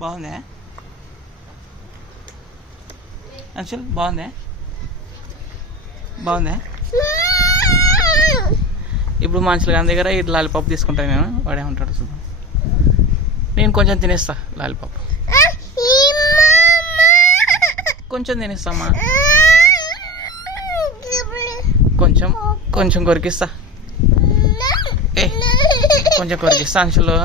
బాగుందా అంశుల్? బాగుందా? బాగుందా? ఇప్పుడు మనుషులు గారి దగ్గర ఇది లాలీపాప్ తీసుకుంటాను నేను. వాడేమంటాడు చూద్దాం. నేను కొంచెం తినేస్తా లాలీపాప్, కొంచెం తినేస్తామా, కొంచెం కొంచెం కొరికిస్తా. కొంచెం కొరికిస్తా అంశులు.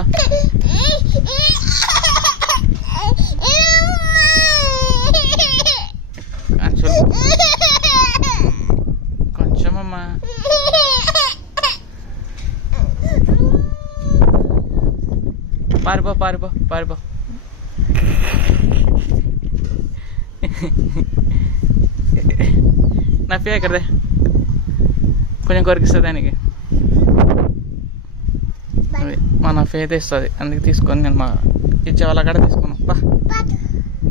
అంశులు కొంచెం అమ్మా. పారిపో పారిపో పారిపో. నా ఫే ఎక్కడదే, కొంచెం కొరికిస్తుంది దానికి. మన ఫే తెస్తుంది, అందుకే తీసుకొని నేను మా ఇచ్చే వాళ్ళ కాడ తీసుకున్నాను. పా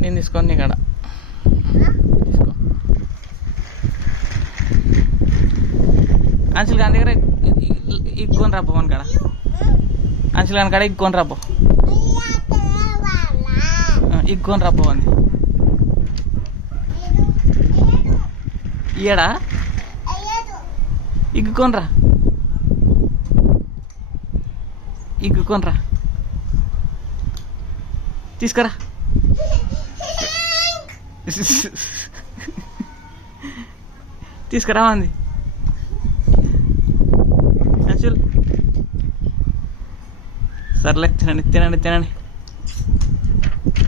నేను తీసుకొని నీ కాడ తీసుకో. అంచులు గాని దగ్గర ఇగ్గుని రాపో మన కాడ. అంచులు గాని కాడ ఇగ్గుని రాపో, ఇగ్గుని రాపో అంది. ఈయడా ఇగ్గుకొనరా, ఇగ్గుకొనరా, తీసుకురా. తీసుకురా అంది. అంచుల్ సర్లే, తినండి తినండి తినండి.